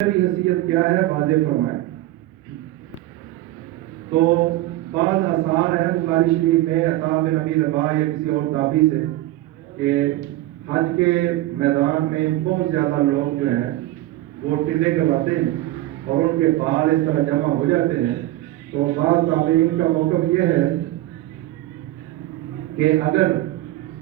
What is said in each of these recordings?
کی حیثیت کیا ہے واضح فرمائیں۔ تو بعض آثار ہیں بخاری شریف میں عطا بن ابی رباح یا کسی اور تابعی سے کہ حج کے میدان میں بہت زیادہ لوگ جو ہیں وہ ٹلے کرواتے ہیں اور ان کے بال اس طرح جمع ہو جاتے ہیں۔ تو بعض تابعین کا موقف یہ ہے کہ اگر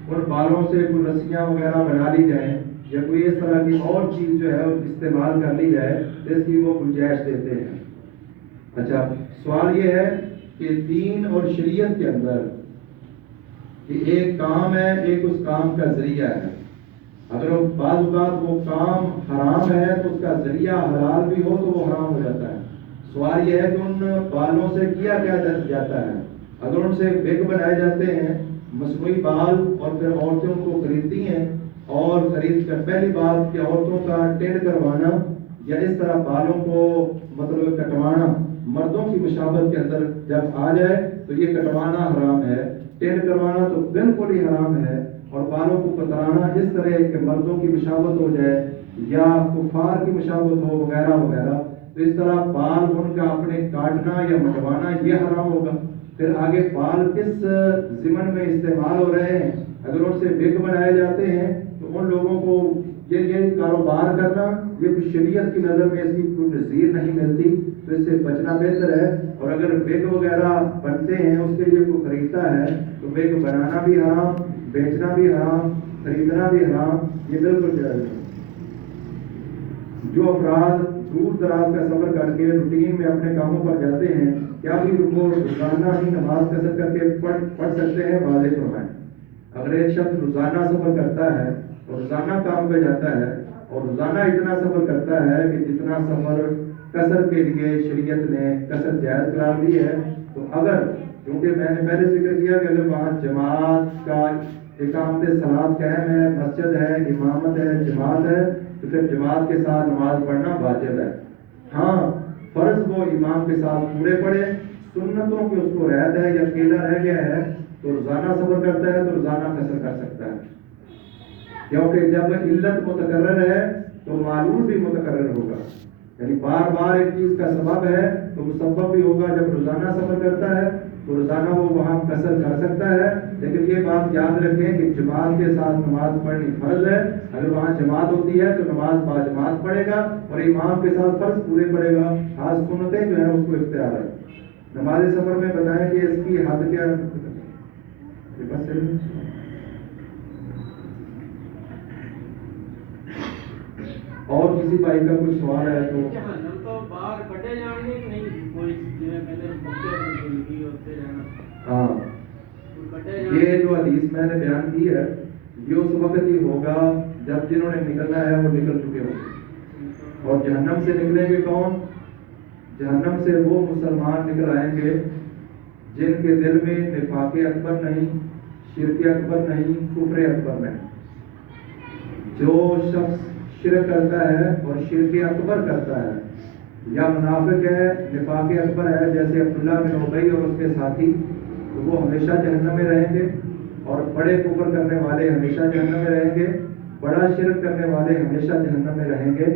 ان بالوں سے کوئی رسیاں وغیرہ بنا لی جائیں یا کوئی اس طرح کی اور چیز جو ہے استعمال کر لی جائے تو اس کی وہ گنجائش دیتے ہیں۔ اچھا، سوال یہ ہے کہ دین اور شریعت کے اندر کہ ایک کام ہے، ایک اس کام کا ذریعہ ہے۔ اگر وہ بعض اوقات وہ کام حرام ہے تو اس کا ذریعہ حلال بھی ہو تو وہ حرام ہو جاتا ہے۔ سوال یہ ہے کہ ان بالوں سے کیا جاتا ہے۔ اگر ان سے وگ بنائے جاتے ہیں، مصنوعی بال، اور پھر عورتیں ان کو خریدتی ہیں اور خرید کر پہلی بات کہ عورتوں کا ٹینڈ کروانا یا اس طرح بالوں کو مطلب کٹوانا مردوں کی مشابہت کے اندر جب آ جائے تو یہ کٹوانا حرام ہے، ٹینڈ کروانا تو بالکل ہی حرام ہے، اور بالوں کو کترانا اس طرح کہ مردوں کی مشابہت ہو جائے یا کفار کی مشابہت ہو وغیرہ وغیرہ، تو اس طرح بال ان کا اپنے کاٹنا یا مٹوانا یہ حرام ہوگا۔ پھر آگے بال کس ضمن میں استعمال ہو رہے ہیں، اگر ان سے وگ بنائے جاتے ہیں تو ان لوگوں کو یہ کاروبار کرنا یہ کچھ شریعت کی نظر میں اس کی کوئی نظیر نہیں ملتی، تو اس سے بچنا بہتر ہے۔ اور اگر وگ وغیرہ بنتے ہیں اس کے لیے کوئی خریدتا ہے تو وگ بنانا بھی حرام، بیچنا بھی حرام، خریدنا بھی حرام، یہ بالکل جائز ہے۔ جو افراد دور دراز کا سفر کر کے روٹین میں اپنے کاموں پر جاتے ہیں کیا بھی وہ روزانہ ہی نماز قصر کر کے پڑھ سکتے ہیں؟ واضح فرمائیں۔ اگر ایک شخص روزانہ سفر کرتا ہے اور روزانہ کام پہ جاتا ہے اور روزانہ اتنا سفر کرتا ہے کہ جتنا سفر قصر کے لیے شریعت نے قصر جائز قرار دی ہے، تو اگر کیونکہ میں نے پہلے ذکر کیا کہ اگر وہاں جماعت کا اقامت صلاۃ قائم ہے، مسجد ہے، امامت ہے، جماعت ہے، تو پھر جماعت کے ساتھ نماز پڑھنا واجب ہے۔ ہاں، فرض وہ امام کے ساتھ پورے پڑھے، سنتوں کی اس کو رعایت ہے یا اکیلا رہ گیا ہے تو روزانہ سفر کرتا ہے تو روزانہ قصر کر سکتا ہے، کیونکہ جب علت متکرر ہے تو معلول بھی متکرر ہوگا، یعنی بار بار ایک چیز کا سبب ہے تو مسبب بھی ہوگا۔ جب روزانہ سفر کرتا ہے تو روزانہ وہ وہاں قصر کر سکتا ہے، لیکن یہ بات یاد رکھیں کہ جماعت کے ساتھ نماز پڑھنی فرض ہے۔ اگر وہاں جماعت ہوتی ہے تو نماز با جماعت پڑھے گا اور امام کے ساتھ فرض پورے پڑھے گا، خاص سنتیں جو ہیں اس کو اختیار ہے۔ نماز سفر میں بتائیں کہ اس کی حد کیا ہے؟ اور کسی بھائی کا کوئی سوال ہے تو باہر کٹے جائیں گے کہ نہیں؟ کوئی ہاں، یہ جو حدیث میں نے بیان کی ہے یہ اس وقت ہی ہوگا جب جنہوں نے نکلنا ہے وہ نکل چکے ہوں گے۔ اور جہنم سے نکلیں گے کون؟ جہنم سے وہ مسلمان نکل آئیں گے جن کے دل میں نفاق اکبر نہیں، شرک اکبر نہیں، کفر اکبر نہیں۔ جو شخص شرک کرتا ہے اور شرک اکبر کرتا ہے یا منافق ہے، نفاق اکبر ہے، جیسے عبداللہ بن ابی اور اس کے ساتھی، تو وہ ہمیشہ جہنم میں رہیں گے، اور بڑے کفر کرنے والے ہمیشہ جہنم میں رہیں گے، بڑا شرک کرنے والے ہمیشہ جہنم میں رہیں گے۔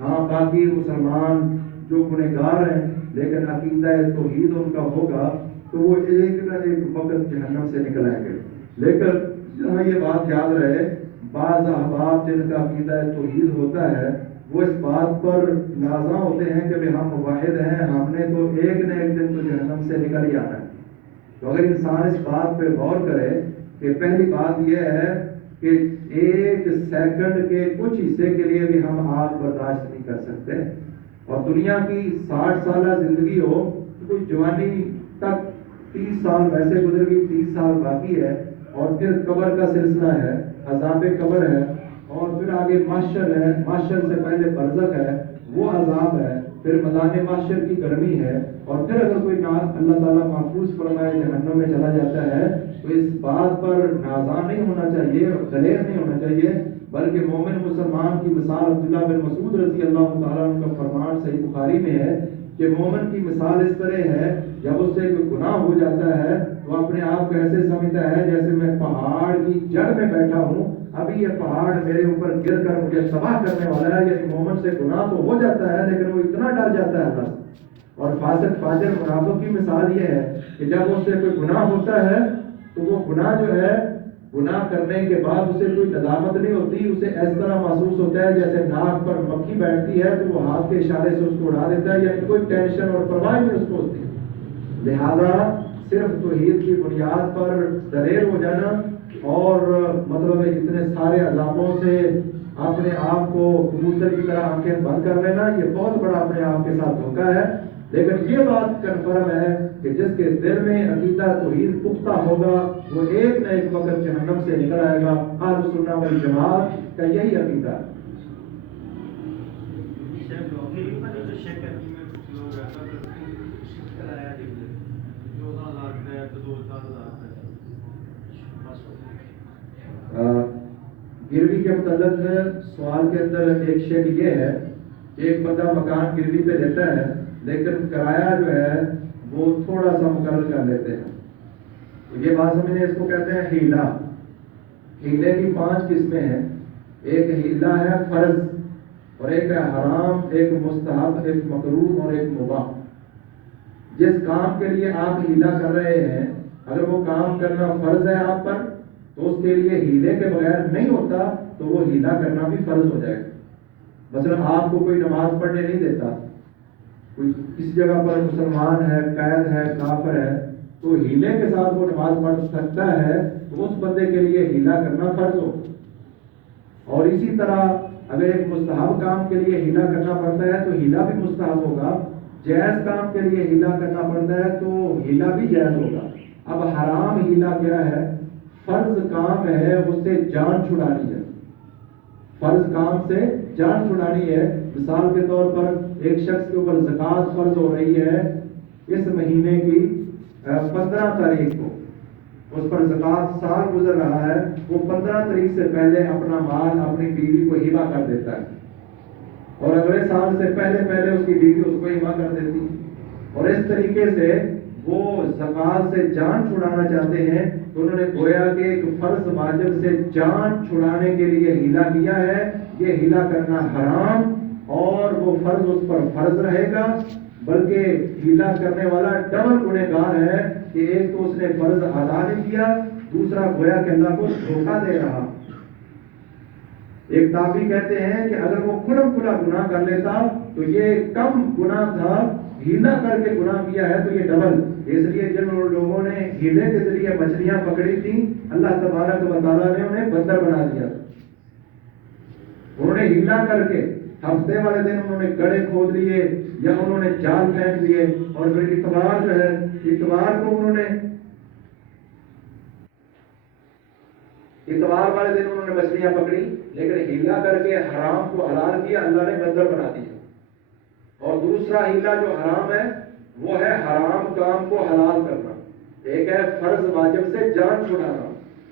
ہاں، باقی مسلمان جو گنہگار ہیں لیکن عقیدہ توحید ان کا ہوگا تو وہ ایک نہ ایک وقت جہنم سے نکل آئیں گے۔ لیکن جہاں یہ بات یاد رہے، بعض احباب جن کا عقیدہ توحید ہوتا ہے وہ اس بات پر نازاں ہوتے ہیں کہ ہم واحد ہیں، ہم نے تو ایک نہ ایک دن تو جہنم سے نکل ہی آنا ہے۔ تو اگر انسان اس بات پہ غور کرے کہ پہلی بات یہ ہے کہ ایک سیکنڈ کے کچھ حصے کے لیے بھی ہم آگ برداشت نہیں کر سکتے، اور دنیا کی 60 سالہ زندگی ہو تو کوئی جوانی تک 30 سال ویسے گزر گئی، 30 سال باقی ہے، اور پھر قبر کا سلسلہ ہے، عذاب قبر ہے، اور پھر آگے محشر ہے، محشر سے پہلے برزخ ہے، وہ عذاب ہے، پھر میدان محشر کی گرمی ہے، اور پھر اگر کوئی اللہ تعالیٰ محفوظ فرمائے جہنم میں چلا جاتا ہے تو اس بات پر نازاں نہیں ہونا چاہیے اور دلیر نہیں ہونا چاہیے، بلکہ مومن مسلمان کی مثال عبداللہ بن مسعود رضی اللہ تعالیٰ عنہ کا فرمان صحیح بخاری میں ہے کہ مومن کی مثال اس طرح ہے جب اس سے کوئی گناہ ہو جاتا ہے تو اپنے آپ کو ایسے سمجھتا ہے جیسے میں پہاڑ کی جڑ میں بیٹھا ہوں ابھی یہ پہاڑ میرے اوپر گر کر مجھے تباہ کرنے والا ہے. یعنی مومن سے گناہ تو ہو جاتا ہے لیکن وہ اتنا ڈر جاتا ہے اللہ سے. اور فاسق فاجر منافق کی مثال یہ ہے کہ جب اس سے کوئی گناہ ہوتا ہے تو وہ گناہ جو ہے گناہ کرنے کے بعد اسے کوئی ندامت نہیں ہوتی. اسے اس طرح محسوس ہوتا ہے جیسے ناک پر مکھی بیٹھتی ہے تو وہ ہاتھ کے اشارے سے اس کو اڑا دیتا ہے. یعنی کوئی ٹینشن اور پرواہ نہیں اس کو ہوتی. لہذا صرف توحید کی بنیاد پر دلیر ہو جانا اور مطلب اتنے سارے عذابوں سے اپنے آپ کو کبوتر کی طرح آنکھیں بند کر لینا یہ بہت بڑا اپنے آپ کے ساتھ دھوکہ ہے. لیکن یہ بات کنفرم ہے کہ جس کے دل میں عقیدہ توحید پختہ ہوگا وہ ایک نہ ایک وقت جہنم سے نکل آئے گا. اہل سنت والجماعت کا یہی عقیدہ ہے. گروی کے متعلق سوال کے اندر ایک شک یہ ہے کہ ایک بندہ مکان گروی پہ دیتا ہے لیکن کرایہ جو ہے وہ تھوڑا سا مقرر کر لیتے ہیں. یہ بات سمجھیں, اس کو کہتے ہیں ہیلا. ہیلے کی 5 قسمیں ہیں. ایک ہیلا ہے فرض اور ایک ہے حرام, ایک مستحب, ایک مکروہ اور ایک مباح. جس کام کے لیے آپ ہیلا کر رہے ہیں اگر وہ کام کرنا فرض ہے آپ پر تو اس کے لیے ہیلے کے بغیر نہیں ہوتا تو وہ ہیلا کرنا بھی فرض ہو جائے گا. مثلا آپ کو کوئی نماز پڑھنے نہیں دیتا, کوئی کسی جگہ پر مسلمان ہے, قید ہے, کافر ہے, تو ہیلے کے ساتھ وہ نماز پڑھ سکتا ہے تو اس بندے کے لیے ہیلا کرنا فرض ہو. اور اسی طرح اگر ایک مستحب کام کے لیے ہیلا کرنا پڑتا ہے تو ہیلا بھی مستحب ہوگا. جائز کام کے لیے ہیلا کرنا پڑتا ہے تو ہیلا بھی جائز ہوگا. اب حرام ہیلا کیا ہے؟ فرض کام ہے اس سے جان چھڑانی ہے. فرض کام سے جان چھڑانی ہے. مثال کے طور پر ایک شخص کے اوپر زکوٰۃ فرض ہو رہی ہے اس مہینے کی 15 تاریخ کو, اس پر زکوٰۃ سال گزر رہا ہے, وہ 15 تاریخ سے پہلے اپنا مال اپنی بیوی کو ہبہ کر دیتا ہے اور اگلے سال سے پہلے اس کی بیوی اس کو ہبہ کر دیتی. اور اس طریقے سے وہ زکوٰۃ سے جان چھڑانا چاہتے ہیں تو انہوں نے گویا کہ ایک فرض واجب سے جان چھڑانے کے لیے ہیلا کیا ہے. یہ ہیلا کرنا حرام اور وہ فرض اس پر فرض رہے گا, بلکہ ہیلا کرنے والا ڈبل گنہگار ہے کہ ایک تو اس نے فرض ادا نہیں کیا, دوسرا گویا کہ اللہ کو دھوکہ دے رہا. ایک تابعی کہتے ہیں کہ اگر وہ کھلم کھلا گناہ کر لیتا تو یہ کم گناہ تھا, ہیلا کر کے گناہ کیا ہے تو یہ ڈبل. اس لیے جن لوگوں نے ہیلے کے ذریعے مچھلیاں پکڑی تھیں اللہ تبارک و تعالیٰ نے انہیں بندر بنا دیا. انہوں نے ہیلا کر کے ہفتے والے دن انہوں نے گڑھے کھود لیے یا انہوں نے جال پھینک دیے اور پھر اتوار جو ہے اتوار کو انہوں نے اتوار والے دن انہوں نے مچھلیاں پکڑی لیکن ہیلا کر کے حرام کو حلال کیا, اللہ نے بندر بنا دیا. اور دوسرا ہیلا جو حرام ہے وہ ہے حرام کام کو حلال کرنا. ایک ہے فرض واجب سے جان چھڑانا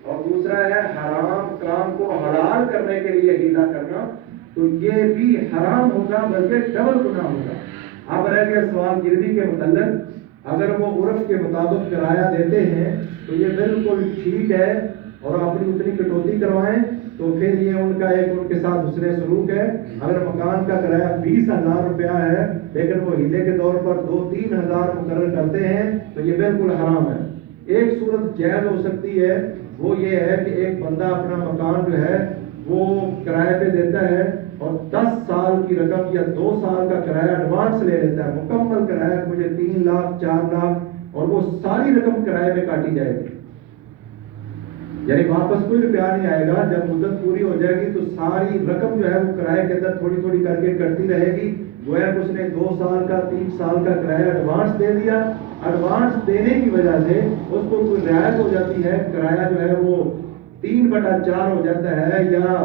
اور دوسرا ہے حرام کام کو حلال کرنے کے لیے ہیلا کرنا. تو یہ بھی حرام ہوگا بلکہ ڈبل گناہ ہوگا. اب رہ گیا سوال گروی کے متعلق. اگر وہ عرف کے مطابق کرایہ دیتے ہیں تو یہ بالکل ٹھیک ہے اور اپنی اتنی کٹوتی کروائیں تو پھر یہ ان کا ایک ان کے ساتھ حسن سلوک ہے. اگر مکان کا کرایہ 20,000 روپیہ ہے لیکن وہ ہیلے کے طور پر 2-3 ہزار مقرر کرتے ہیں تو یہ بالکل حرام ہے. ایک صورت جائز ہو سکتی ہے, وہ یہ ہے کہ ایک بندہ اپنا مکان جو ہے وہ کرائے پہ دیتا ہے اور 10 سال کی رقم یا 2 سال کا کرایہ ایڈوانس لے لیتا ہے. مکمل کرایہ مجھے 3 لاکھ 4 لاکھ اور وہ ساری رقم کرائے میں کاٹی جائے گی, یعنی واپس کوئی روپیہ نہیں آئے گا. جب مدت پوری ہو جائے گی تو ساری رقم جو ہے وہ کرائے کے اندر تھوڑی تھوڑی کر کے کٹتی رہے گی. گویا کہ اس نے 2 سال کا 3 سال کا کرایہ ایڈوانس دے دیا. ایڈوانس دینے کی وجہ سے اس کو کوئی رعایت ہو جاتی ہے, کرایہ جو ہے وہ 3/4 ہو جاتا ہے یا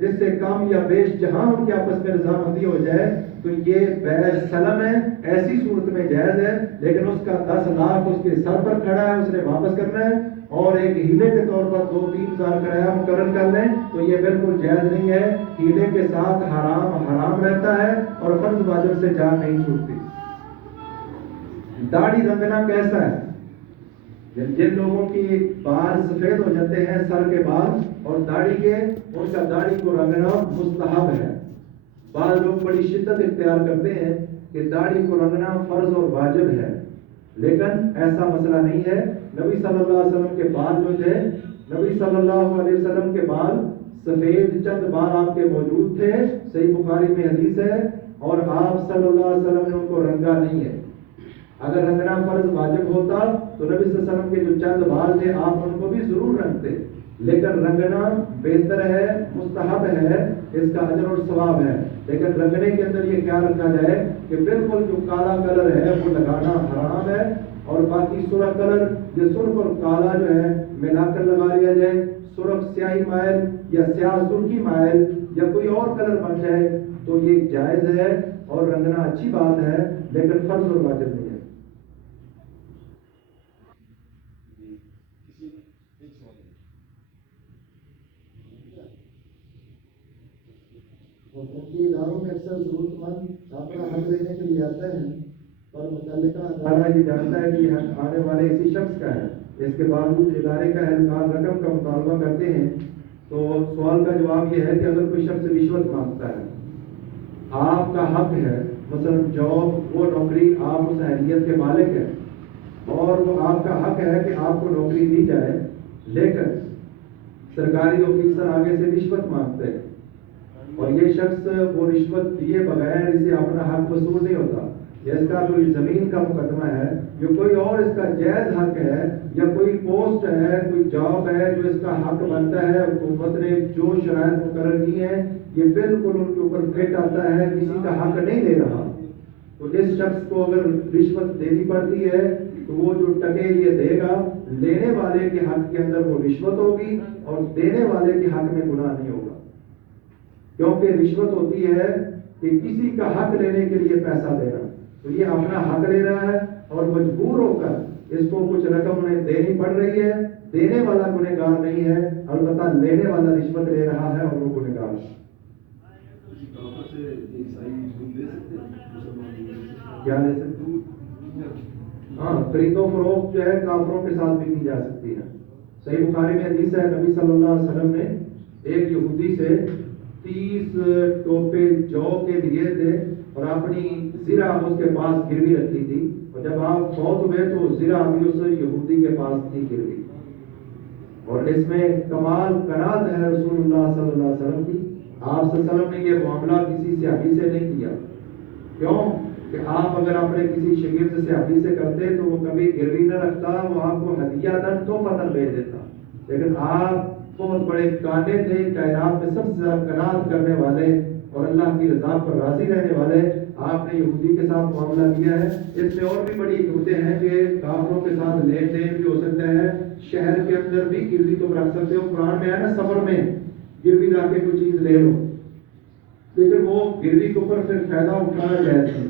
اس سے کم یا بیش, جہاں ان کے آپس میں رضامندی ہو جائے تو یہ بیع سلم ہے. ایسی صورت میں جائز ہے لیکن اس کا 10 لاکھ اس کے سر پر کھڑا ہے, اس نے واپس کرنا ہے اور ایک ہیلے کے طور پر 2-3 سال کرایہ مقرر کر لیں تو یہ بالکل جائز نہیں ہے. ہیلے کے ساتھ حرام رہتا ہے اور فرض واجب سے جان نہیں چھوٹتی. داڑھی رنگنا کیسا ہے؟ جن لوگوں کی بال سفید ہو جاتے ہیں سر کے بال اور داڑھی کے، ان کا داڑھی کو رنگنا مستحب ہے۔ بعض لوگ بڑی شدت اختیار کرتے ہیں کہ داڑھی کو رنگنا فرض اور واجب ہے، لیکن ایسا مسئلہ نہیں ہے۔ نبی صلی اللہ علیہ وسلم کے بال جو تھے، نبی صلی اللہ علیہ وسلم کے بال سفید چند بال آپ کے موجود تھے، صحیح بخاری میں حدیث ہے، اور آپ صلی اللہ علیہ وسلم نے ان کو رنگا نہیں ہے۔ اگر رنگنا فرض واجب ہوتا تو نبی صلی اللہ علیہ وسلم کے جو چند بال تھے آپ ان کو بھی ضرور رنگتے، لیکن رنگنا بہتر ہے، مستحب ہے، اس کا اجر اور ثواب ہے۔ لیکن رنگنے کے اندر یہ خیال رکھا جائے کہ بالکل جو کالا کلر ہے وہ لگانا حرام ہے، اور باقی سرخ کلر، یہ سرخ اور کالا جو ہے ملا کر لگا لیا جائے، سرخ سیاہی مائل یا سیاہ سرخی مائل یا کوئی اور کلر بن جائے تو یہ جائز ہے اور رنگنا اچھی بات ہے، لیکن فرض اور واجب نہیں ہے۔ حکومتی اداروں میں اکثر ضرورت مند اپنا حق لینے کے لیے آتے ہیں، پر متعلقہ ادارہ یہ جانتا ہے کہ یہ حق آنے والے اسی شخص کا ہے، اس کے باوجود ادارے کا اہلکار رقم کا مطالبہ کرتے ہیں۔ تو سوال کا جواب یہ ہے کہ اگر کوئی شخص رشوت مانگتا ہے، آپ کا حق ہے، مثلا جاب، وہ نوکری، آپ اس اہلیت کے مالک ہیں اور وہ آپ کا حق ہے کہ آپ کو نوکری دی جائے، لیکن سرکاری آفیسر آگے سے رشوت مانگتے ہیں اور یہ شخص وہ رشوت دیے بغیر اسے اپنا حق وصول نہیں ہوتا، یا اس کا کوئی زمین کا مقدمہ ہے یا کوئی اور اس کا جائز حق ہے یا کوئی پوسٹ ہے، کوئی جاب ہے جو اس کا حق بنتا ہے، حکومت نے جو شرائط مقرر کی ہیں یہ بالکل ان کے اوپر فٹ آتا ہے، کسی کا حق نہیں دے رہا، تو اس شخص کو اگر رشوت دینی پڑتی ہے تو وہ جو ٹکے یہ دے گا، لینے والے کے حق کے اندر وہ رشوت ہوگی اور دینے والے کے حق میں گناہ نہیں ہوگا، کیونکہ رشوت ہوتی ہے کہ کسی کا حق لینے کے لیے پیسہ دینا، تو یہ اپنا حق لے رہا ہے اور مجبور ہو کر اس کو کچھ رقم انہیں دینی پڑ رہی ہے، دینے والا گنہگار نہیں ہے، البتہ لینے والا رشوت لے رہا ہے اور وہ گنہگار ہے۔ کیا لے سکتے؟ ہاں، خرید و فروخت جو ہے کافروں کے ساتھ بھی کی جا سکتی ہے۔ صحیح بخاری میں حدیث ہے، نبی صلی اللہ علیہ وسلم نے ایک یہودی سے 30 ٹوپے جو کے لیے تھے اور اپنی زرہ اس کے پاس گروی رکھی تھی، اور جب آپ فوت ہوئے تو زرہ بھی اس یہودی کے پاس تھی گروی، اور اس میں کمال کنات ہے رسول اللہ صلی اللہ علیہ وسلم کی۔ آپ صلی اللہ علیہ وسلم نے یہ معاملہ کسی صحابی سے نہیں کیا، کیوں کہ آپ اگر اپنے کسی شاگرد صحابی سے کرتے تو وہ کبھی گروی نہ رکھتا، وہ آپ کو ہدیہ دن تو پتن بھیج دیتا، لیکن آپ بہت بڑے کانے تھے، کائنات میں سب سے زیادہ کنات کرنے والے اور اللہ کی رضا پر راضی رہنے والے، آپ نے یہودی کے ساتھ معاملہ کیا ہے۔ اس میں اور بھی بڑی حکمتیں ہیں کہ کافروں کے ساتھ لین دین بھی ہو سکتا ہے، شہر کے اندر بھی گروی تم رکھ سکتے ہو، قرآن میں ہے نا سفر میں گروی لا کے کوئی چیز لے لو، لیکن وہ گروی کے اوپر پھر فائدہ اٹھانا جائز نہیں،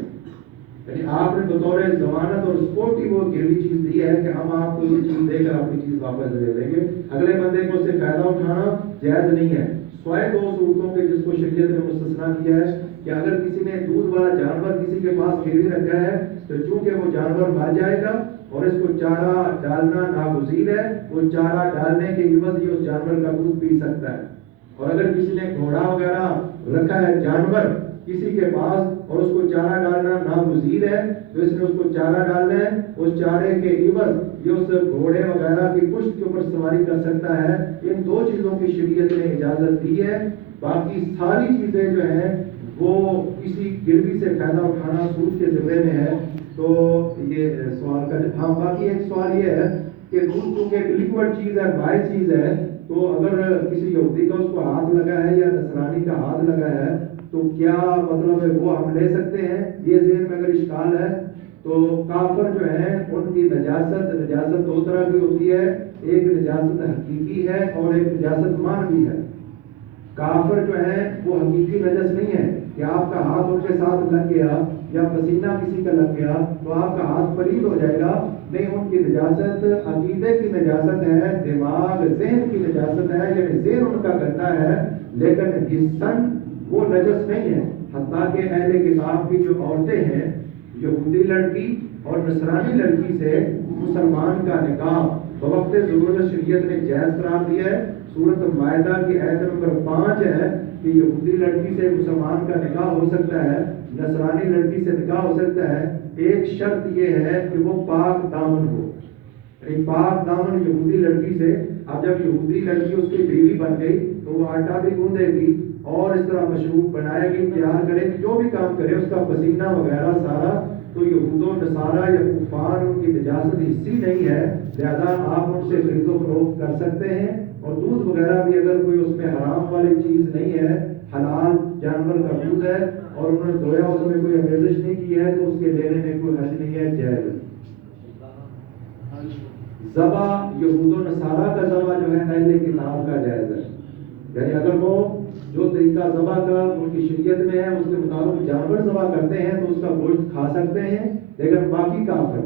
یعنی آپ نے بطور ضمانت اور سپورٹ وہ گروی چیز دی ہے کہ ہم آپ کو یہ چیز دے کر اپنی چیز واپس لے لیں گے، اگلے بندے کو اس سے فائدہ اٹھانا جائز نہیں ہے، سوائے دو صورتوں کے جس کو شریعت نے مستثنا کیا ہے کہ اگر کسی نے دودھ والا جانور کسی کے پاس گروی رکھا ہے تو چونکہ وہ جانور مر جائے گا اور اس کو چارہ ڈالنا ناگزیر ہے، وہ چارہ ڈالنے کے عوض ہی اس جانور کا دودھ پی سکتا ہے، اور اگر کسی نے گھوڑا وغیرہ رکھا ہے جانور کسی کے پاس اور اس کو چارہ ڈالنا ناگزیر ہے تو اس نے اس کو چارہ ڈالنا ہے، اس چارے کے عوض یہ اس گھوڑے وغیرہ کی پشت کے اوپر سواری کر سکتا ہے۔ ان دو چیزوں کی شریعت نے اجازت دی ہے، باقی ساری چیزیں جو ہیں وہ کسی گروی سے فائدہ اٹھانا سود کے ذمے میں ہے۔ تو یہ سوال کا ہاں، باقی ایک سوال یہ ہے کہ دودھ چونکہ ایک لیکوڈ چیز ہے، مائع چیز ہے، تو اگر کسی یہودی کا اس کو ہاتھ لگا ہے یا نصرانی کا ہاتھ لگا ہے تو کیا مطلب ہے وہ ہم لے سکتے ہیں؟ یہ ذہن میں اگر اشکال ہے تو کافر جو ہیں ان کی نجاست دو طرح کی ہوتی ہے، ایک نجاست حقیقی ہے اور ایک نجاست معنوی ہے۔ کافر جو ہے وہ حقیقی نجس نہیں ہے کہ آپ کا ہاتھ ان کے ساتھ لگ گیا یا پسینہ کسی کا لگ گیا تو آپ کا ہاتھ پلید ہو جائے گا، نہیں، ان کی نجاست عقیدے کی نجاست ہے، دماغ ذہن کی نجاست ہے، یعنی ذہن ان کا گندا ہے لیکن حصن وہ نجس نہیں ہے۔ حتیٰ کہ اہل کتاب کی جو عورتیں ہیں، یہودی لڑکی اور نصرانی لڑکی سے مسلمان کا نکاح بوقت ضرورت شریعت نے جائز قرار دیا ہے۔ سورۃ مائدہ کی آیت نمبر 5 ہے کہ یہودی لڑکی سے مسلمان کا نکاح ہو سکتا ہے، نصرانی لڑکی سے نکاح ہو سکتا ہے، ایک شرط یہ ہے کہ وہ پاک دامن ہو، یعنی پاک دامن یہودی لڑکی سے۔ اب جب یہودی لڑکی اس کی بیوی بن گئی تو وہ آٹا بھی گوندے گی اور اس طرح مشروب بنائے گی، تیار کرے گی، جو بھی کام کرے اس کا پسینہ وغیرہ سارا، تو یہود و نصارہ یا کفار ان کی نجاست حصی نہیں ہے، لہذا آپ ان سے خرید و فروخت کر سکتے ہیں۔ اور دودھ وغیرہ بھی اگر کوئی اس میں حرام والی چیز نہیں ہے، حلال جانور کا دودھ ہے اور انہوں نے دھویا، اس میں کوئی آمیزش نہیں کی ہے، تو اس کے لینے میں کوئی حرج نہیں ہے، جائز۔ ذبح یہود و نصارہ کا ذبح جو ہے اہل کتاب کا جائز ہے، یعنی اگر وہ جو طریقہ ذبح کا ان کی شریعت میں ہے اس کے مطابق جانور ذبح کرتے ہیں تو اس کا گوشت کھا سکتے ہیں، لیکن باقی کافر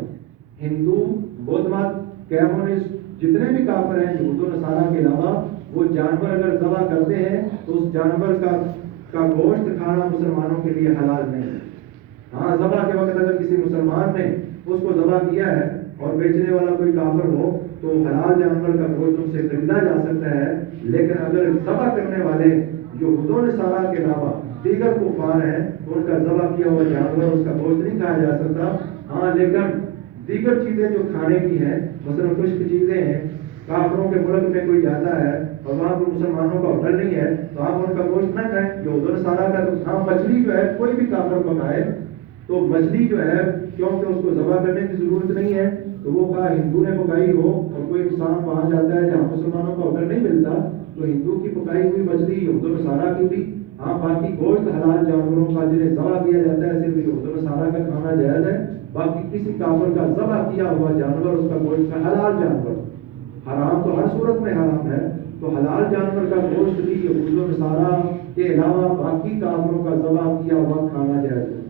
ہندو، بدھ مت، کمیونسٹ، جتنے بھی کافر ہیں یہود و نصارہ کے علاوہ، وہ جانور اگر ذبح کرتے ہیں تو اس جانور کا گوشت کھانا مسلمانوں کے لیے حلال نہیں ہے۔ ہاں، ذبح کے وقت اگر کسی مسلمان نے اس کو ذبح کیا ہے اور بیچنے والا کوئی کافر ہو تو حلال جانور کا گوشت ان سے خریدا جا سکتا ہے، لیکن اگر ذبح کرنے والے یہود و نصارہ کے علاوہ دیگر کفار ہیں تو ان کا ذبح کیا ہوا جانور اس کا گوشت نہیں کھایا جا سکتا۔ ہاں، لیکن دیگر چیزیں جو کھانے کی ہیں، مثلا خشک چیزیں ہیں، کافروں کے ملک میں کوئی جاتا ہے اور وہاں کوئی مسلمانوں کا ہوٹل نہیں ہے تو آپ ان کا گوشت نہ کھائیں، یہود و نصارہ کا۔ تو ہاں، مچھلی جو ہے کوئی بھی کافر پکائے تو مچھلی جو ہے کیونکہ اس کو ذبح کرنے کی ضرورت نہیں ہے، تو وہ خواہ ہندو نے پکائی ہو اور کوئی انسان وہاں جاتا ہے جہاں مسلمانوں کا ہوٹل نہیں ملتا تو ہندو کی پکائی ہوئی مچھلی یہود و نصارہ کی بھی۔ ہاں، باقی گوشت حلال جانوروں کا جنہیں ذبح کیا جاتا ہے صرف یہود و نصارہ کا کھانا جائز ہے، باقی کسی کافر کا ذبح کیا ہوا جانور اس کا گوشت کا حلال جانور، حرام تو ہر صورت میں حرام ہے، تو حلال جانور کا گوشت بھی یہود و نصارہ کے علاوہ باقی کافروں کا ذبح کیا ہوا کھانا جائز ہے۔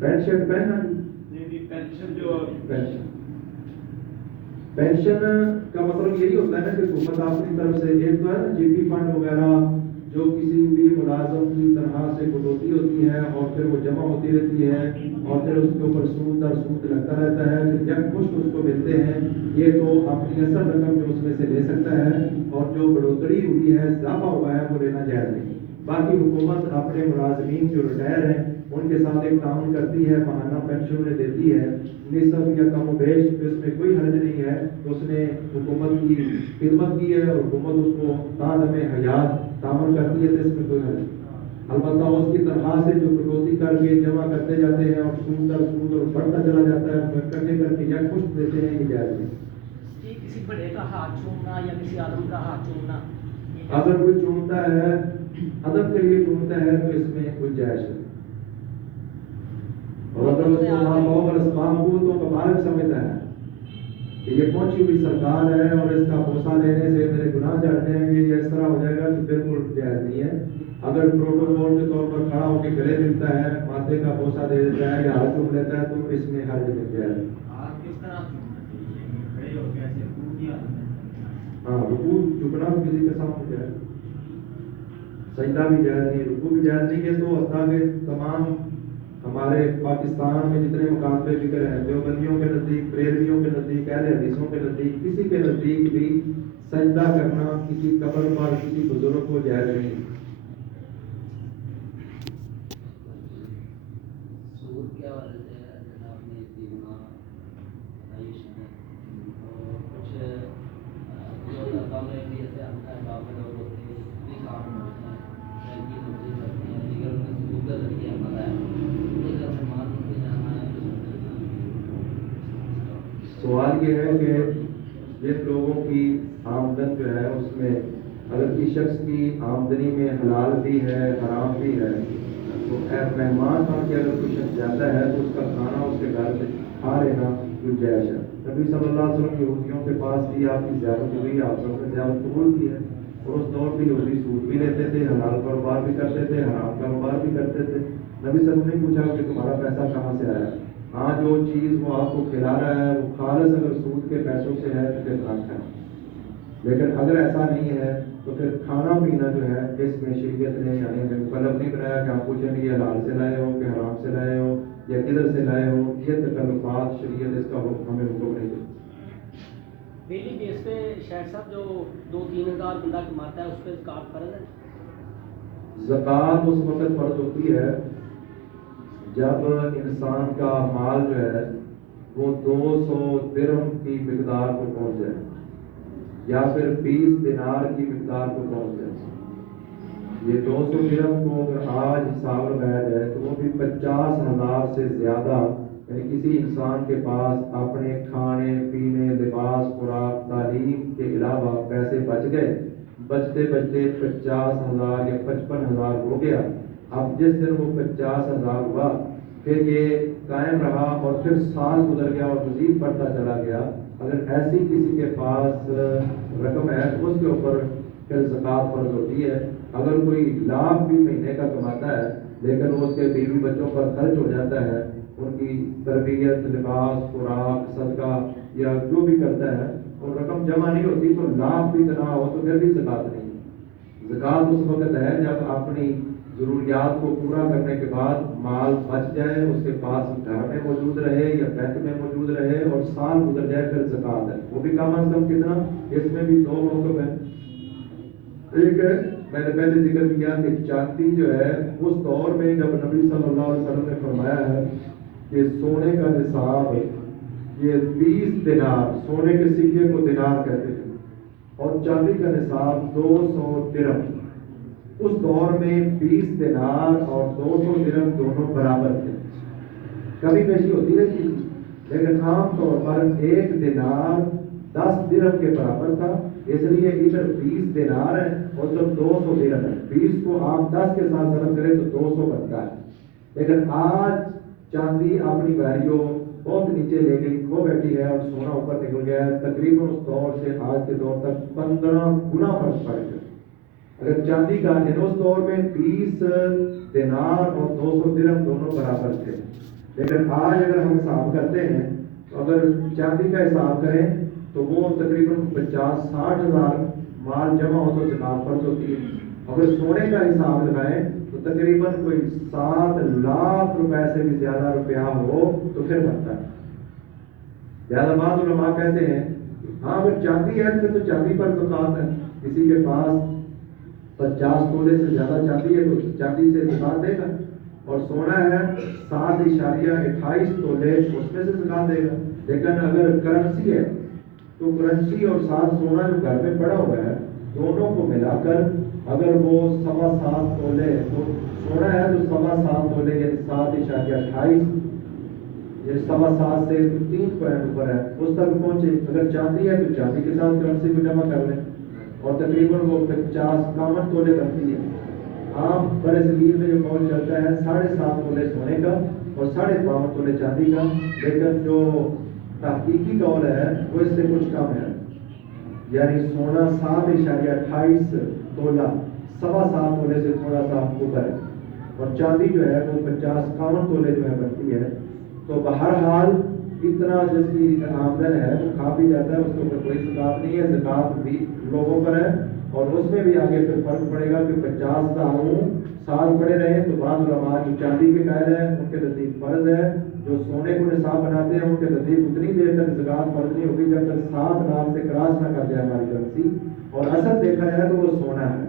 پینٹ شرٹ پہننا، پینشن کا مطلب یہی ہوتا ہے نا کہ حکومت آپ کی طرف سے ایک تو ہے نا جے پی فنڈ وغیرہ جو کسی بھی ملازم کی تنخواہ سے کٹوتی ہوتی ہے اور پھر وہ جمع ہوتی رہتی ہے اور پھر اس کے اوپر سود در سود لگتا رہتا ہے، پھر یک مشت اس کو ملتے ہیں، یہ تو اپنی اصل رقم جو اس میں سے لے سکتا ہے، اور جو بڑھوتری ہوئی ہے، اضافہ ہوا ہے، وہ لینا جائز نہیں۔ باقی حکومت اپنے ملازمین جو ریٹائر ہیں ان کے ساتھ ایک تعاون کرتی ہے، ماہانہ پینشن انہیں دیتی ہے، نصف یا کم و بیش، اس میں کوئی حرج نہیں ہے، تو اس نے حکومت کی خدمت کی ہے اور حکومت اس کو تعداد حیات تعاون کرتی ہے، تو اس میں کوئی حرج نہیں۔ البتہ اس کی تنخواہ سے جو کٹوتی کر کے جمع کرتے جاتے ہیں اور سود در سود اور بڑھتا چلا جاتا ہے، اکٹھے کر کے یک مشت دیتے ہیں، یہ جائز نہیں۔ کسی بڑے کا ہاتھ چومنا یا کسی آدم کا ہاتھ چومنا، اگر کوئی چومتا ہے، ادب کے لیے چومتا ہے تو اس میں گنجائش ہے، اور اگر اس کو معقول تو مبارک سمجھتا ہے کہ یہ پہنچی ہوئی سرکار ہے اور اس کا بوسہ لینے سے میرے گناہ جھڑ جائیں گے یا اس طرح ہو جائے گا، تو بالکل جائز نہیں ہے۔ اگر پروٹوکول کے طور پر کھڑا ہو کے گلے ملتا ہے، ماتھے کا بوسہ دے دیتا ہے یا ہاتھ چوم لیتا ہے، تو اس میں حرج نہیں جائز۔ ہاں، رکوع جھکنا بھی کسی کے سامنے جائز، سجدہ بھی جائز نہیں، رکوع بھی جائز نہیں ہے۔ تو حتیٰ کہ تمام ہمارے پاکستان میں جتنے مکاتب ذکر ہیں، دیوبندیوں کے نزدیک، بریلویوں کے نزدیک، اہل حدیثوں کے نزدیک، کسی کے نزدیک بھی سجدہ کرنا کسی قبر پر کسی بزرگ کو جائز نہیں۔ سوال یہ ہے کہ جن لوگوں کی آمدن جو ہے اس میں اگر کسی شخص کی آمدنی میں حلال بھی ہے، حرام بھی ہے، تو مہمان بن کے اگر کوئی شخص جاتا ہے تو اس کا کھانا اس کے گھر سے کھا لینا گنجائش ہے۔ نبی صلی اللہ علیہ وسلم یہودیوں کے پاس بھی آپ کی زیارت ہوئی، آپ سب نے زیارت قبول کی ہے، اور اس دور میں یہودی سود بھی لیتے تھے، حلال کاروبار بھی کرتے تھے، حرام کاروبار بھی کرتے تھے۔ نبی صلی اللہ علیہ وسلم نے پوچھا کہ تمہارا پیسہ کہاں سے آیا؟ ہاں، جو چیز وہ آپ کو کھلا رہا ہے وہ خالص اگر سود کے پیسوں سے ہے تو پھر نہ کھائیں، لیکن اگر ایسا نہیں ہے تو پھر کھانا پینا جو ہے اس میں شریعت نے یعنی ہمیں مکلف نہیں بنایا کہ آپ پوچھیں گے یہ حلال سے لائے ہو کہ حرام سے لائے ہو یا کدھر سے لائے ہو. یہ تکلفات شریعت اس کا ہمیں حکم نہیں دیتی. ڈیلی بیس پہ شاہد صاحب جو 2-3 ہزار بندہ کماتا ہے اس پہ زکوٰۃ فرض ہے؟ زکوٰۃ اس وقت فرض ہوتی ہے جب انسان کا مال جو ہے وہ 200 درہم کی مقدار کو پہنچ جائے یا پھر 20 دینار کی مقدار کو پہنچ جائے. یہ 200 درہم کو اگر آج حساب لگایا جائے تو وہ بھی 50,000 سے زیادہ یعنی کسی انسان کے پاس اپنے کھانے پینے لباس خوراک تعلیم کے علاوہ پیسے بچ گئے. بچتے بچتے 50,000 یا 55,000 ہو گیا. اب جس دن وہ 50,000 ہوا پھر یہ قائم رہا اور پھر سال گزر گیا اور مزید بڑھتا چلا گیا. اگر ایسی کسی کے پاس رقم ہے تو اس کے اوپر پھر زکوٰۃ فرض ہوتی ہے. اگر کوئی لاکھ بھی مہینے کا کماتا ہے لیکن وہ اس کے بیوی بچوں پر خرچ ہو جاتا ہے ان کی تربیت لباس خوراک صدقہ یا جو بھی کرتا ہے اور رقم جمع نہیں ہوتی تو لاکھ بھی اتنا ہو تو پھر بھی زکوٰۃ نہیں ہے. زکوٰۃ اس وقت ہے جب اپنی ضروریات کو پورا کرنے کے بعد مال بچ جائے اس کے پاس گھر میں موجود رہے یا بینک میں موجود رہے اور سال گزر جائے پھر زکوٰۃ ہے. وہ بھی کم از کم کتنا؟ اس میں بھی 2 موقف ہیں. ایک ہے میں نے پہلے ذکر کیا کہ چاندی جو ہے اس دور میں جب نبی صلی اللہ علیہ وسلم نے فرمایا ہے کہ سونے کا نصاب یہ 20 دینار سونے کے سکے کو دینار کہتے ہیں اور چاندی کا نصاب 200 درہم. اس دور میں 20 دینار اور 200 درہم دونوں برابر تھے. کبھی بیشی ہوتی رہتی تھی لیکن عام طور پر 1 دینار 10 درہم کے برابر تھا. اس لیے ادھر 20 دینار ہے اور جب 200 درہم ہے. 20 کو آپ 10 کے ساتھ ضرب کریں تو 200 بنتا ہے. لیکن آج چاندی اپنی ویلیو بہت نیچے لے گئی کھو بیٹھی ہے اور سونا اوپر نکل گیا ہے. تقریباً اس دور سے آج کے دور تک 15 گنا فرق پڑ گیا. اگر چاندی کا اس دور میں 20 دینار اور 200 درہم دونوں برابر تھے لیکن آج اگر ہم حساب کرتے ہیں تو اگر چاندی کا حساب کریں تو وہ تقریباً 50-60 ہزار مال جمع ہو تو زکوٰۃ فرض ہوتی ہے. اگر سونے کا حساب لگائیں تو تقریباً کوئی 7 لاکھ روپے سے بھی زیادہ روپیہ ہو تو پھر بنتا ہے. زیادہ بعض علماء کہتے ہیں ہاں اگر چاندی ہے پھر تو چاندی پر زکوٰۃ ہے. کسی کے پاس 50 تولے سے زیادہ چاندی ہے تو چاندی سے زکوٰۃ دے گا اور سونا ہے 7.28 تولے اس میں سے زکوٰۃ دے گا. لیکن اگر کرنسی ہے تو کرنسی اور ساتھ سونا جو گھر میں پڑا ہوا ہے دونوں کو ملا کر اگر وہ 7.25 تولے تو سونا ہے تو 7.25 تولے یعنی 7.28 یہ 7.25 سے 3 پوائنٹ اوپر ہے اس تک پہنچے. اگر چاندی ہے تو چاندی کے ساتھ کرنسی کو جمع کر لیں اور تقریباً وہ 51 تولے بنتی ہے. عام بر صغیر میں جو قول چلتا ہے 7.5 تولے سونے کا اور 52.5 تولے چاندی کا. لیکن جو تحقیقی قول ہے وہ اس سے کچھ کم ہے یعنی سونا 7.28 تولہ 7.25 تولے سے تھوڑا سا اوپر ہے اور چاندی جو ہے وہ 51 تولے جو ہے بنتی ہے. تو بہرحال اتنا جس کی آمدن ہے وہ کھا بھی جاتا ہے اس کے اوپر کوئی زکوٰۃ نہیں ہے. زکوٰۃ بھی لوگوں پر ہے اور اس میں بھی آگے پھر فرق پڑے گا کہ 50 سال پڑے رہے تو بعض علماء جو چاندی کے قائل ہیں ان کے نزدیک فرض ہے. جو سونے کو نصاب بناتے ہیں ان کے نزدیک اتنی دیر تک زکوٰۃ فرض نہیں ہوگی جب تک 7 لاکھ سے کراس نہ کر جائے ہماری کرنسی. اور اصل دیکھا جائے تو وہ سونا ہے.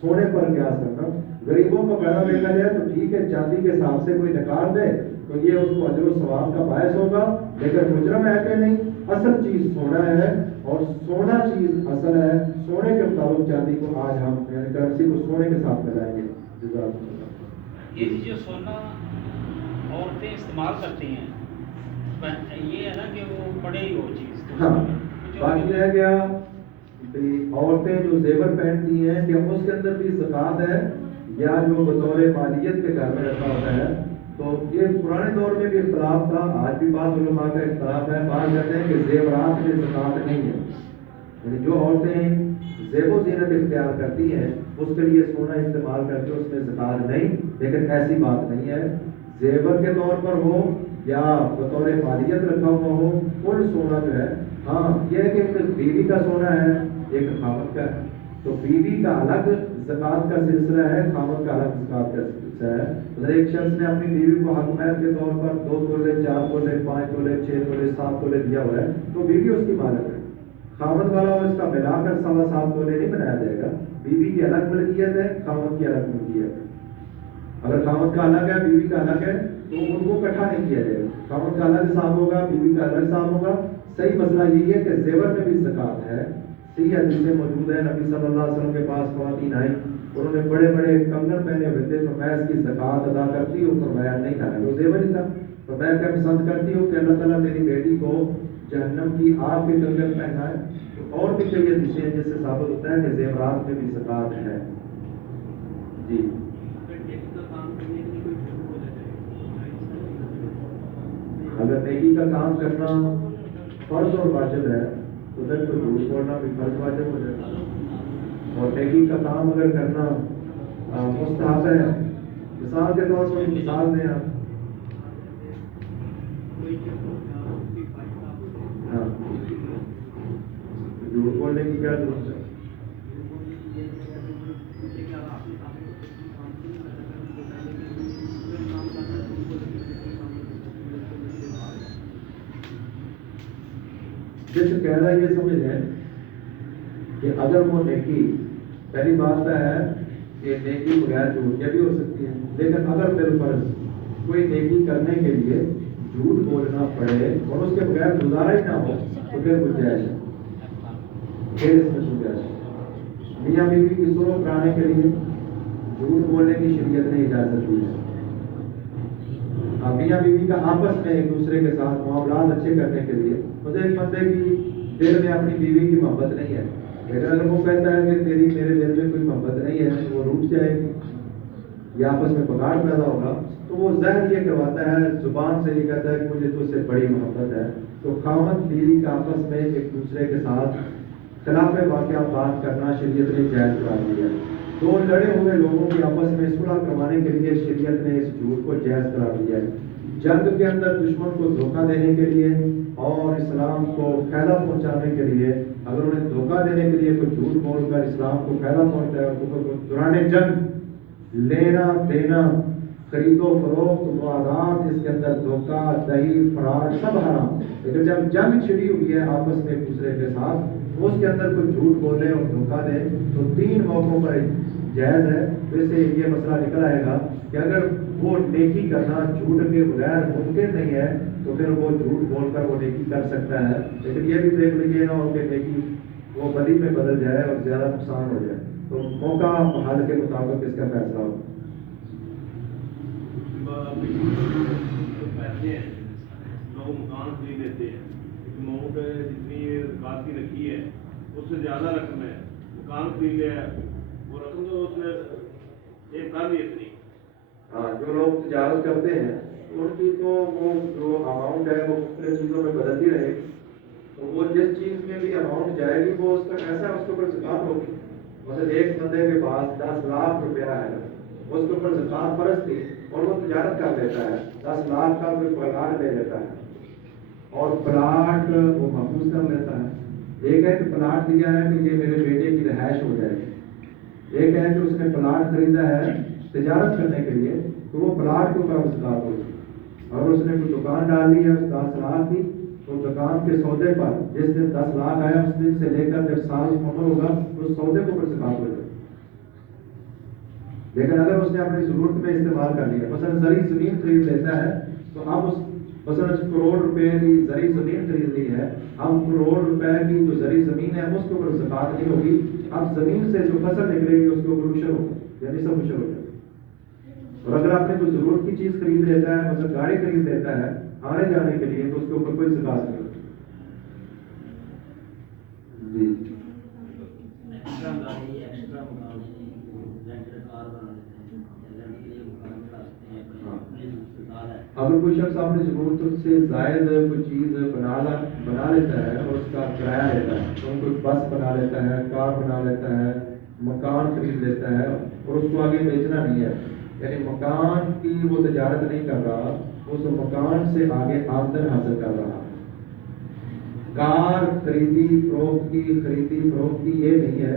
سونے پر قیاس کرنا غریبوں کا پیدا دیکھا جائے تو ٹھیک ہے چاندی کے حساب سے کوئی نکال دے تو یہ اس کو اجر و ثواب کا باعث ہوگا لیکن مجرم ہے کہ نہیں. اصل چیز سونا ہے اور سونا چیز اصل ہے. سونے کے مطابق چاندی کو آج ہم یعنی کرنسی کو سونے کے ساتھ ملائیں گے. یہ جو سونا عورتیں استعمال کرتی ہیں یہ ہے نا کہ وہ پڑے ہی ہو چیز. ہاں باقی رہ گیا عورتیں جو زیور پہنتی ہیں کہ اس کے اندر بھی زکوٰۃ ہے یا جو بطور مالیت کے گھر میں رکھا ہوتا ہے. تو یہ پرانے دور میں بھی اختلاف تھا آج بھی بعض علماء کا اختلاف ہے. بعض کہتے ہیں کہ زیورات میں زکوٰۃ نہیں ہے یعنی جو عورتیں زیب و زینت اختیار کرتی ہیں اس کے لیے سونا استعمال کرتے ہیں اس میں زکوٰۃ نہیں. لیکن ایسی بات نہیں ہے زیور کے طور پر ہو یا بطور مالیت رکھا ہوا ہو کل سونا جو ہے ہاں یہ ہے کہ ایک بیوی کا سونا ہے ایک خاوند کا ہے. تو بیوی کا الگ زکوٰۃ کا سلسلہ ہے، خاوند کا الگ زکوٰۃ کا سلسلہ ہے. اگر ایک شخص نے اپنی بیوی کو حق مہر کے طور پر 2 تولے 4 تولے 5 تولے 6 تولے 7 تولے دیا ہوا ہے تو بیوی اس کی مالک ہے. خاوند والا اس کا ملا کر 7.25 تولے نہیں بنایا جائے گا. بیوی کی الگ ملکیت ہے، خاوند کی الگ ملکیت ہے. اگر خاوند کا الگ ہے بیوی کا الگ ہے تو ان کو اکٹھا نہیں کیا جائے گا. خاوند کا الگ حساب ہوگا، بیوی کا الگ حساب ہوگا. صحیح مسئلہ یہی ہے کہ زیور میں بھی زکوٰۃ ہے. صحیح حدیثیں موجود ہیں، نبی صلی اللہ علیہ وسلم کے پاس خواتین آئیں، انہوں نے بڑے بڑے کنگن پہنے ہوئے تھے. فرمایا اس کی زکوٰۃ ادا کرتی ہوں؟ فرمایا نہیں لانا، وہ زیور ہی تھا. فرمایا کیا پسند کرتی ہوں کہ اللہ تعالیٰ تیری بیٹی کو جہنم کی آگ کے کنگن پہنائے؟ تو اور بھی کئی حدیثیں ہیں جس سے ثابت ہوتا ہے کہ زیورات میں بھی زکوٰۃ ہے. جی اگر نیکی کا کام کرنا فرض اور واجب ہے تو پھر تو جھوٹ بولنا بھی فرض واجب ہو جائے گا. اور نیکی کا کام اگر کرنا مستحب ہے، مثال کے طور پر مثال دیں آپ. ہاں جھوٹ بولنے کی کیا ضرورت ہے؟ جیسے کہہ رہا ہے یہ سمجھ لیں کہ اگر وہ نیکی، پہلی بات ہے کہ نیکی بغیر جھوٹ کے بھی ہو سکتی ہے، لیکن اگر بالفرض کوئی نیکی کرنے کے لیے جھوٹ بولنا پڑے اور اس کے بغیر گزارا ہی نہ ہو تو پھر گنجائش ہے، پھر اس میں گنجائش ہے. میاں بیوی کی سلو کرانے کے لیے جھوٹ بولنے کی شریعت نے اجازت دی ہے. میاں بیوی کا آپس میں ایک دوسرے کے ساتھ معاملات اچھے کرنے کے لیے، مجھے ایک بندے کی دل میں اپنی بیوی کی محبت نہیں ہے، لیکن اگر وہ کہتا ہے کہ تیری میرے دل میں کوئی محبت نہیں ہے تو وہ روٹ جائے گی یا آپس میں بگاڑ پیدا ہوگا. تو وہ ظاہر یہ کرواتا ہے، زبان سے یہ کہتا ہے کہ مجھے تو سے بڑی محبت ہے. تو خاوند بیوی کا آپس میں ایک دوسرے کے ساتھ خلاف واقعہ بات کرنا شریعت نے جائز قرار دیا ہے. 2 لڑے ہوئے لوگوں کے آپس میں صلح کروانے کے لیے شریعت نے اس جھوٹ کو جائز قرار دیا ہے. جنگ کے اندر دشمن کو دھوکہ دینے کے لیے اور اسلام کو فائدہ پہنچانے کے لیے اگر انہیں دھوکہ دینے کے لیے کوئی جھوٹ بول کر اسلام کو فائدہ پہنچتا ہے اور دوران جنگ لینا دینا خرید و فروخت معاہدات اس کے اندر دھوکہ دہی فراڈ سب حرام. لیکن جب جنگ چھڑی ہوئی ہے آپس میں ایک دوسرے کے ساتھ، اس کے اندر کوئی جھوٹ بولے اور دھوکہ دے تو 3 موقعوں پر جائز ہے. ویسے یہ مسئلہ نکل آئے گا کہ اگر وہ نیکی کرنا جھوٹ کے بغیر ممکن نہیں ہے تو پھر وہ جھوٹ بول کر وہ نیکی کر سکتا ہے. لیکن یہ بھی دیکھ لیجیے نہ ہو کہ نیکی وہ بدی میں بدل جائے اور زیادہ نقصان ہو جائے. تو موقع حال کے مطابق اس کا فیصلہ ہو. پیسے ہیں لوگ مکان خرید لیتے ہیں، اماؤنٹ جتنی زکوٰۃ کی رکھی ہے اس سے زیادہ رقم ہے، مکان خرید لیا ہے، وہ رقم تو اس نے ایک کر نہیں اتنی. ہاں جو لوگ تجارت کرتے ہیں ان کی تو وہ جو اماؤنٹ ہے وہ مختلف چیزوں میں بدلتی رہے گی. تو وہ جس چیز میں بھی اماؤنٹ جائے گی وہ اس کا ایسا اس کے اوپر زکوٰۃ ہوگی. مثلا ایک بندے کے پاس 10 لاکھ روپیہ ہے، اس کے اوپر زکوٰۃ فرض تھی اور وہ تجارت کر لیتا ہے، 10 لاکھ کا کوئی پگار لے لیتا ہے اور پلاٹ وہ محفوظ کر لیتا ہے. ایک ہے کہ پلاٹ لیا ہے کہ یہ میرے بیٹے کی رہائش ہو جائے گی، ایک ہے کہ اس نے پلاٹ خریدا ہے تجارت کرنے کے لیے تو وہ پلاٹ کے اوپر زکوٰۃ ہوگی. اور اس نے کوئی دکان ڈال دی ہے اس 10 لاکھ کی تو دکان کے سودے پر جس دن 10 لاکھ آیا اس دن سے لے کر جب سال عمر ہوگا اس سودے کے اوپر زکوٰۃ ہو جائے. لیکن اگر اس نے اپنی ضرورت میں استعمال کر لیا، مثلا زرعی زمین خرید لیتا ہے تو اب اس مثلا کروڑ روپے کی زرعی زمین خرید لی ہے، اب کروڑ روپے کی جو زرعی زمین ہے اس کے اوپر زکوٰۃ نہیں ہوگی. اب زمین سے جو فصل نکلے گی اس کے اوپر عشر ہوگا، یعنی سب عشر ہو جائے. اور اگر آپ نے کوئی ضرورت کی چیز خرید لیتا ہے، مثلا گاڑی خرید لیتا ہے آنے جانے کے لیے، تو اس کے اوپر کوئی زکوٰۃ نہیں ہوتی. جی اگر کوئی شخص اپنی ضرورت سے زائد کوئی چیز بنا لیتا ہے اور اس کا کرایہ لیتا ہے، تو کوئی بس بنا لیتا ہے، کار بنا لیتا ہے، مکان خرید لیتا ہے اور اس کو آگے بیچنا نہیں ہے، یعنی مکان کی وہ تجارت نہیں کر رہا، اس مکان سے آگے آمدن حاصل کر رہا. کار خریدی فروخت کی یہ نہیں ہے